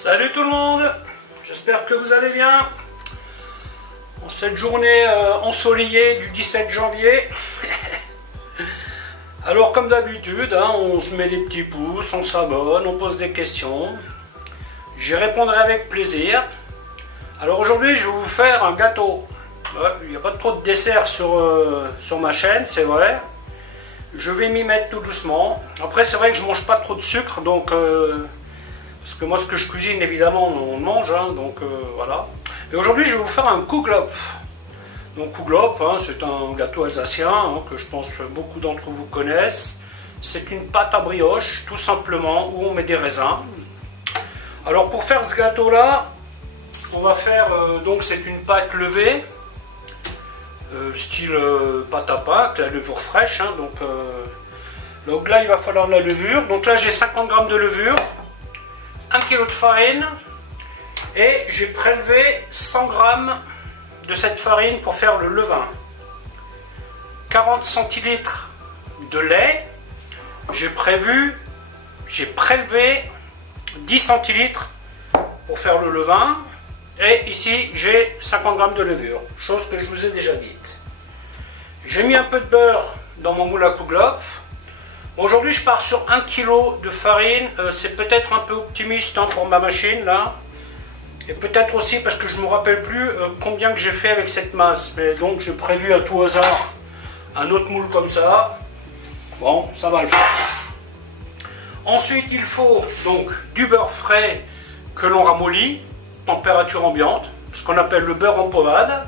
Salut tout le monde, j'espère que vous allez bien en cette journée ensoleillée du 17 janvier. Alors comme d'habitude, on se met des petits pouces, on s'abonne, on pose des questions. J'y répondrai avec plaisir. Alors aujourd'hui je vais vous faire un gâteau. Il n'y a pas trop de dessert sur ma chaîne, c'est vrai. Je vais m'y mettre tout doucement. Après c'est vrai que je mange pas trop de sucre, donc parce que moi ce que je cuisine évidemment on le mange, donc voilà. Et aujourd'hui je vais vous faire un Kouglof. Donc Kouglof, c'est un gâteau alsacien que je pense que beaucoup d'entre vous connaissent. C'est une pâte à brioche tout simplement où on met des raisins. Alors pour faire ce gâteau là, on va faire donc c'est une pâte levée. Style pâte à pain, avec la levure fraîche. Donc là, il va falloir de la levure. Donc là, j'ai 50 g de levure, 1 kg de farine, et j'ai prélevé 100 g de cette farine pour faire le levain. 40 centilitres de lait. J'ai prélevé 10 centilitres pour faire le levain. Et ici, j'ai 50 g de levure, chose que je vous ai déjà dite. J'ai mis un peu de beurre dans mon moule à Kouglof. Aujourd'hui, je pars sur 1 kg de farine. C'est peut-être un peu optimiste pour ma machine, là. Et peut-être aussi parce que je ne me rappelle plus combien que j'ai fait avec cette masse. Mais donc, j'ai prévu à tout hasard un autre moule comme ça. Bon, ça va le faire. Ensuite, il faut donc du beurre frais que l'on ramollit. Température ambiante, ce qu'on appelle le beurre en pommade.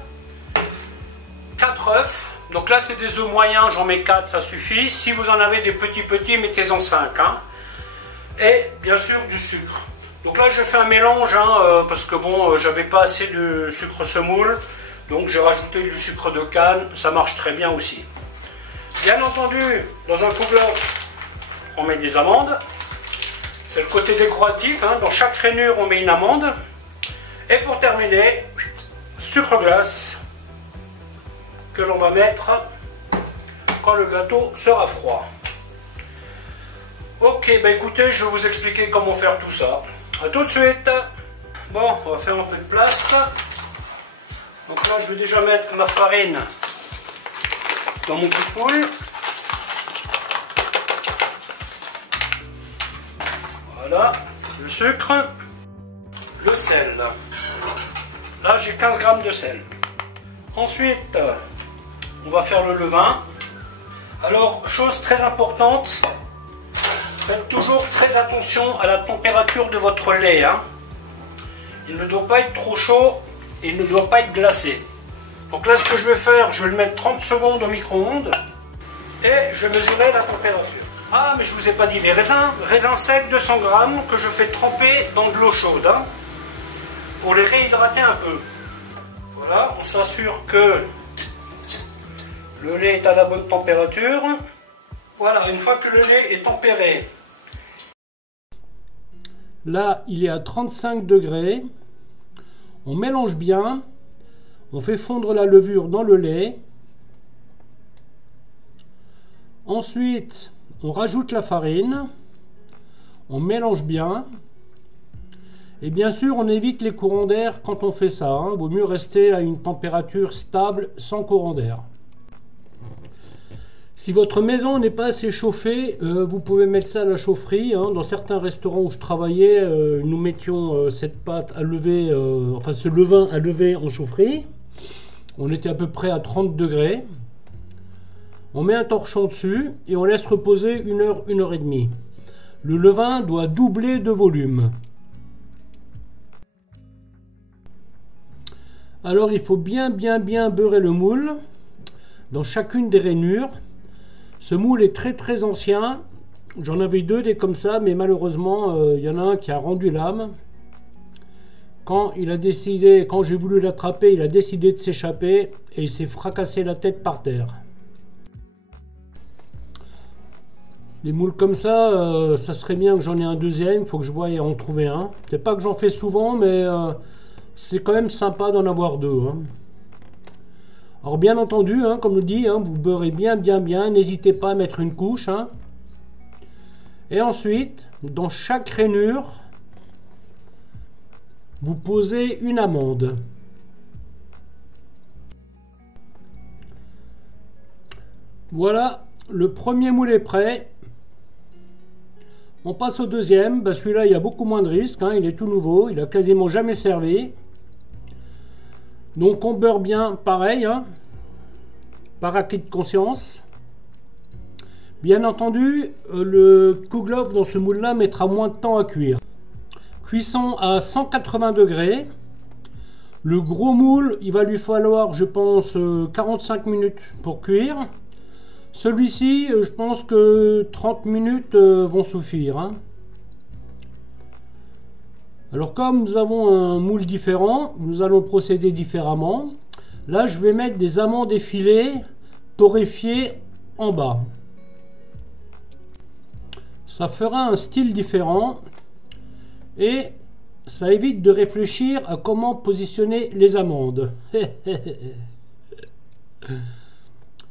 4 œufs, donc là c'est des œufs moyens, j'en mets 4, ça suffit. Si vous en avez des petits, mettez-en 5. Et bien sûr du sucre. Donc là je fais un mélange, parce que bon, j'avais pas assez de sucre semoule, donc j'ai rajouté du sucre de canne, ça marche très bien aussi. Bien entendu, dans un Kouglof, on met des amandes. C'est le côté décoratif, dans chaque rainure on met une amande. Et pour terminer, sucre glace que l'on va mettre quand le gâteau sera froid. Ok, écoutez, je vais vous expliquer comment faire tout ça. A tout de suite. Bon, on va faire un peu de place. Donc là, je vais déjà mettre ma farine dans mon coup de poule. Voilà, le sucre, le sel. Là, j'ai 15 g de sel. Ensuite, on va faire le levain. Alors, chose très importante, faites toujours très attention à la température de votre lait. Il ne doit pas être trop chaud et il ne doit pas être glacé. Donc là, ce que je vais faire, je vais le mettre 30 secondes au micro-ondes et je vais mesurer la température. Ah, mais je ne vous ai pas dit les raisins. Raisins secs, 200 g que je fais tremper dans de l'eau chaude. Pour les réhydrater un peu. Voilà, on s'assure que le lait est à la bonne température. Voilà, une fois que le lait est tempéré. Là, il est à 35 degrés. On mélange bien. On fait fondre la levure dans le lait. Ensuite, on rajoute la farine. On mélange bien. Et bien sûr, on évite les courants d'air quand on fait ça. Vaut mieux rester à une température stable sans courant d'air. Si votre maison n'est pas assez chauffée, vous pouvez mettre ça à la chaufferie. Dans certains restaurants où je travaillais, nous mettions cette pâte à lever, enfin ce levain à lever en chaufferie. On était à peu près à 30 degrés. On met un torchon dessus et on laisse reposer 1 heure, 1 heure et demie. Le levain doit doubler de volume. Alors il faut bien beurrer le moule dans chacune des rainures. Ce moule est très ancien. J'en avais 2 des comme ça, mais malheureusement il y en a un qui a rendu l'âme. Quand j'ai voulu l'attraper, il a décidé de s'échapper et il s'est fracassé la tête par terre. Des moules comme ça, ça serait bien que j'en ai un deuxième. Il faut que je voie en trouver un. C'est pas que j'en fais souvent, mais c'est quand même sympa d'en avoir 2. Alors bien entendu, comme je dis, vous beurrez bien. N'hésitez pas à mettre une couche. Et ensuite, dans chaque rainure, vous posez une amande. Voilà, le premier moule est prêt. On passe au deuxième. Ben celui-là, il y a beaucoup moins de risques, hein. Il est tout nouveau, il a quasiment jamais servi. Donc on beurre bien, pareil, hein, par acquis de conscience. Bien entendu, le kouglof dans ce moule-là mettra moins de temps à cuire. Cuisson à 180 degrés. Le gros moule, il va lui falloir, je pense, 45 minutes pour cuire. Celui-ci, je pense que 30 minutes vont suffire, hein. Alors comme nous avons un moule différent, nous allons procéder différemment. Là, je vais mettre des amandes effilées, torréfiées en bas. Ça fera un style différent et ça évite de réfléchir à comment positionner les amandes.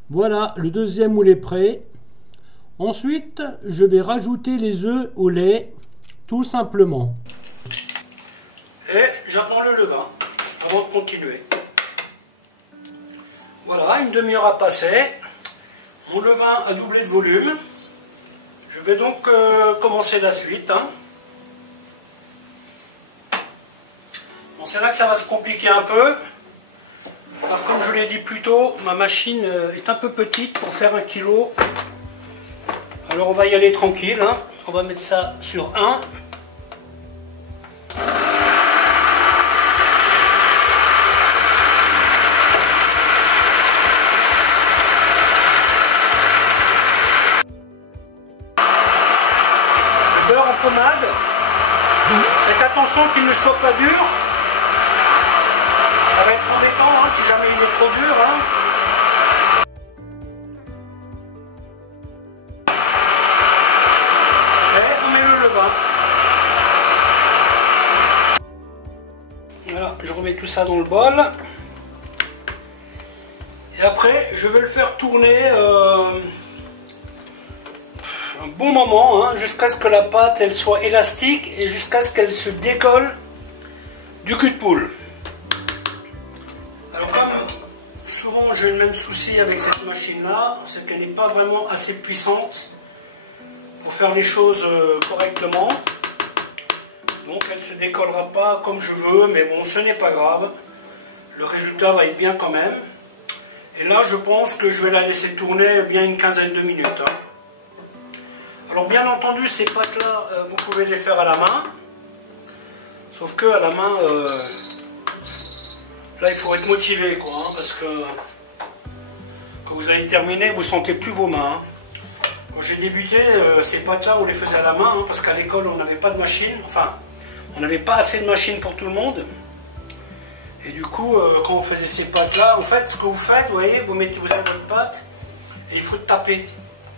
Voilà, le deuxième moule est prêt. Ensuite, je vais rajouter les œufs au lait, tout simplement. Et j'attends le levain avant de continuer. Voilà, une demi-heure a passé. Mon levain a doublé de volume. Je vais donc commencer la suite, hein. Bon, c'est là que ça va se compliquer un peu. Alors, comme je l'ai dit plus tôt, ma machine est un peu petite pour faire 1 kg. Alors on va y aller tranquille, hein. On va mettre ça sur 1. Le beurre en pommade. Faites attention qu'il ne soit pas dur. Ça va être embêtant, hein, si jamais il est trop dur, hein. Et on met le levain. Voilà, je remets tout ça dans le bol. Et après, je vais le faire tourner un bon moment, hein, jusqu'à ce que la pâte elle soit élastique et jusqu'à ce qu'elle se décolle du cul de poule. Alors comme souvent j'ai le même souci avec cette machine là, c'est qu'elle n'est pas vraiment assez puissante pour faire les choses correctement. Donc elle ne se décollera pas comme je veux, mais bon, ce n'est pas grave. Le résultat va être bien quand même. Et là je pense que je vais la laisser tourner bien une quinzaine de minutes, hein. Alors bien entendu ces pâtes là, vous pouvez les faire à la main. Sauf que à la main, là il faut être motivé quoi, hein, parce que quand vous allez terminer, vous ne sentez plus vos mains, hein. Quand j'ai débuté, ces pâtes là on les faisait à la main, hein, parce qu'à l'école on n'avait pas de machine, enfin on n'avait pas assez de machines pour tout le monde. Et du coup quand on faisait ces pâtes là, en fait ce que vous faites, vous voyez, vous avez votre pâte et il faut taper.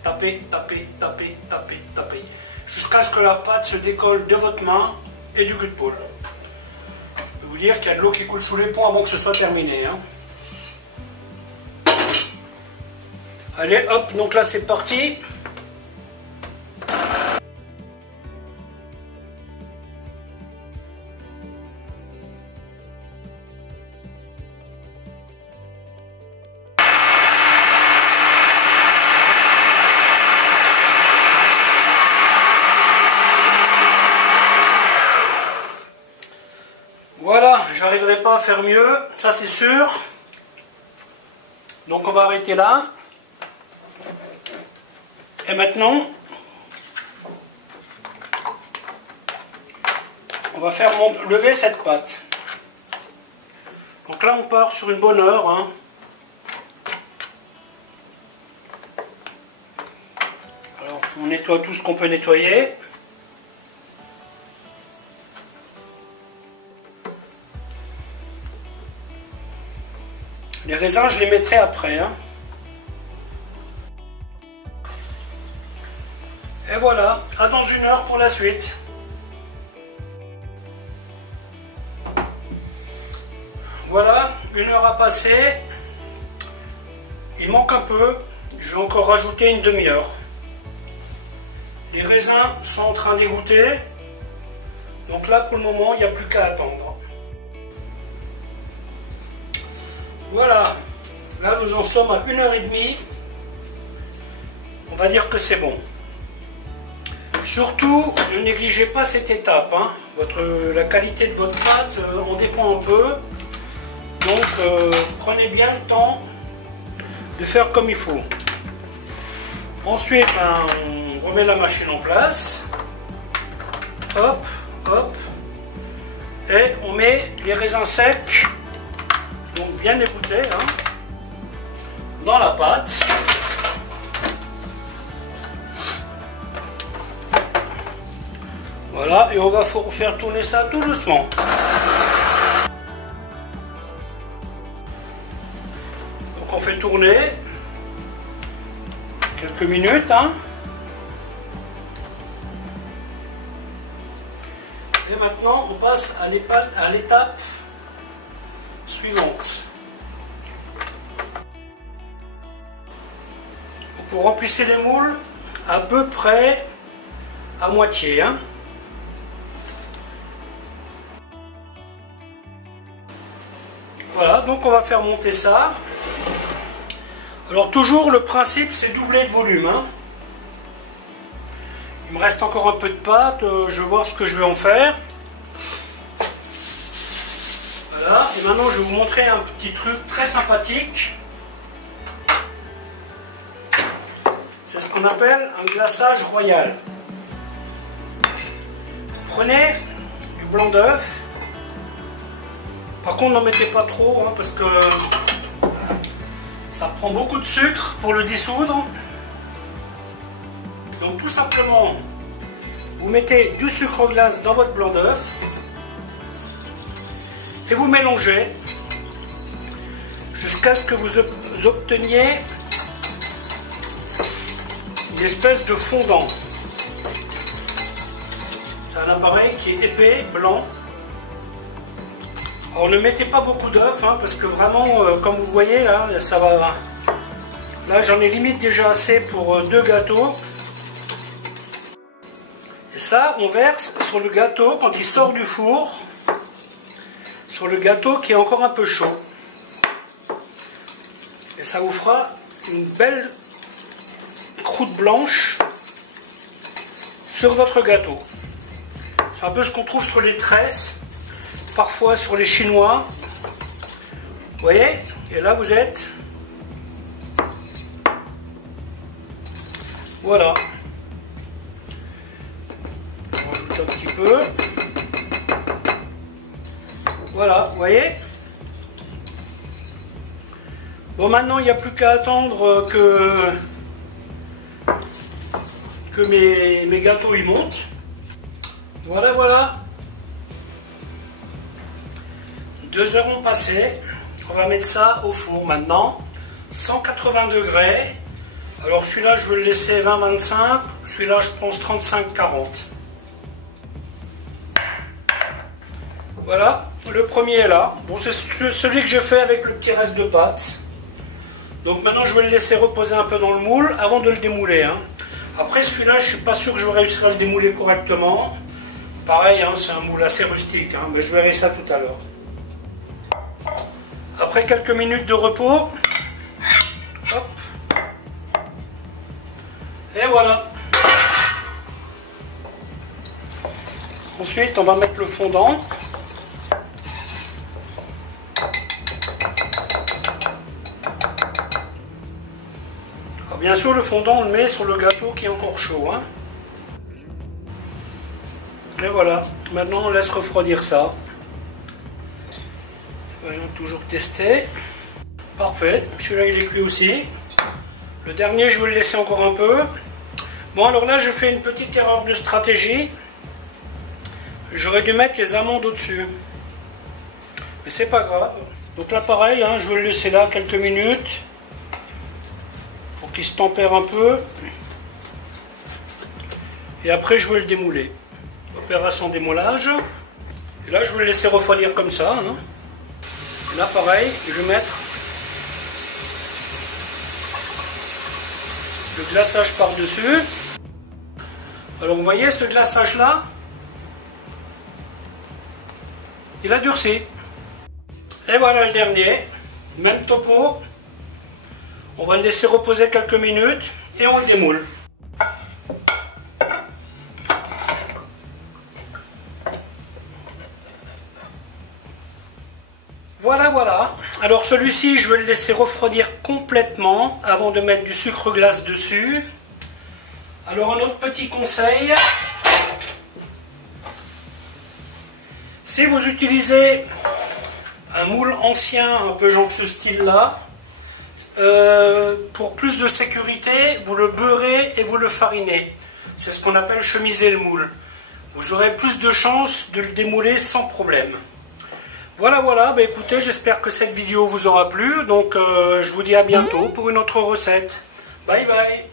Taper, taper, taper, taper, taper, jusqu'à ce que la pâte se décolle de votre main et du cul de poule. Je peux vous dire qu'il y a de l'eau qui coule sous les ponts avant que ce soit terminé, hein. Allez, hop, donc là c'est parti. Voilà, j'arriverai pas à faire mieux, ça c'est sûr. Donc on va arrêter là. Et maintenant, on va faire lever cette pâte. Donc là on part sur une bonne heure, hein. Alors on nettoie tout ce qu'on peut nettoyer. Les raisins, je les mettrai après, hein. Et voilà, à dans une heure pour la suite. Voilà, une heure a passé. Il manque un peu. Je vais encore rajouter une demi-heure. Les raisins sont en train d'égoutter. Donc là, pour le moment, il n'y a plus qu'à attendre. Voilà, là nous en sommes à 1h30. On va dire que c'est bon. Surtout, ne négligez pas cette étape. Hein. La qualité de votre pâte en dépend un peu. Donc prenez bien le temps de faire comme il faut. Ensuite, on remet la machine en place. Hop, hop. Et on met les raisins secs, donc bien égouttés, hein, dans la pâte. Voilà, et on va faire tourner ça tout doucement. Donc on fait tourner quelques minutes. Hein. Et maintenant on passe à l'étape suivante. Vous remplissez les moules à peu près à moitié. Hein. Voilà, donc on va faire monter ça. Alors toujours le principe c'est doubler le volume. Hein. Il me reste encore un peu de pâte, je vais voir ce que je vais en faire. Voilà, et maintenant je vais vous montrer un petit truc très sympathique. C'est ce qu'on appelle un glaçage royal. Prenez du blanc d'œuf. Par contre, n'en mettez pas trop, hein, parce que ça prend beaucoup de sucre pour le dissoudre. Donc tout simplement, vous mettez du sucre glace dans votre blanc d'œuf et vous mélangez jusqu'à ce que vous obteniez une espèce de fondant. C'est un appareil qui est épais, blanc. Alors ne mettez pas beaucoup d'œufs, hein, parce que vraiment, comme vous voyez, là, ça va. Là, j'en ai limite déjà assez pour 2 gâteaux. Et ça, on verse sur le gâteau quand il sort du four, sur le gâteau qui est encore un peu chaud. Et ça vous fera une belle croûte blanche sur votre gâteau. C'est un peu ce qu'on trouve sur les tresses. Parfois sur les chinois, vous voyez, et là vous êtes, voilà, on rajoute un petit peu, voilà, vous voyez. Bon, maintenant il n'y a plus qu'à attendre que mes gâteaux y montent. Voilà, voilà. 2 heures ont passé, on va mettre ça au four maintenant, 180 degrés. Alors celui-là je vais le laisser 20-25, celui-là je pense 35-40. Voilà, le premier est là. Bon, c'est celui que j'ai fait avec le petit reste de pâte. Donc maintenant je vais le laisser reposer un peu dans le moule avant de le démouler. Hein. Après celui-là je suis pas sûr que je vais réussir à le démouler correctement. Pareil, hein, c'est un moule assez rustique, hein, mais je verrai ça tout à l'heure. Après quelques minutes de repos, hop, et voilà. Ensuite, on va mettre le fondant. Alors, bien sûr, le fondant, on le met sur le gâteau qui est encore chaud. Hein. Et voilà. Maintenant, on laisse refroidir ça. Voyons toujours tester. Parfait, celui-là il est cuit aussi. Le dernier je vais le laisser encore un peu. Bon, alors là je fais une petite erreur de stratégie. J'aurais dû mettre les amandes au-dessus. Mais c'est pas grave. Donc là pareil, hein, je vais le laisser là quelques minutes. Pour qu'il se tempère un peu. Et après je vais le démouler. Opération démoulage. Et là je vais le laisser refroidir comme ça. Hein. Là pareil, je vais mettre le glaçage par-dessus. Alors vous voyez ce glaçage là, il a durci. Et voilà le dernier. Même topo. On va le laisser reposer quelques minutes et on le démoule. Voilà, voilà. Alors celui-ci, je vais le laisser refroidir complètement avant de mettre du sucre glace dessus. Alors un autre petit conseil. Si vous utilisez un moule ancien, un peu genre ce style-là, pour plus de sécurité, vous le beurrez et vous le farinez. C'est ce qu'on appelle chemiser le moule. Vous aurez plus de chances de le démouler sans problème. Voilà, voilà, bah écoutez, j'espère que cette vidéo vous aura plu. Donc je vous dis à bientôt pour une autre recette. Bye bye.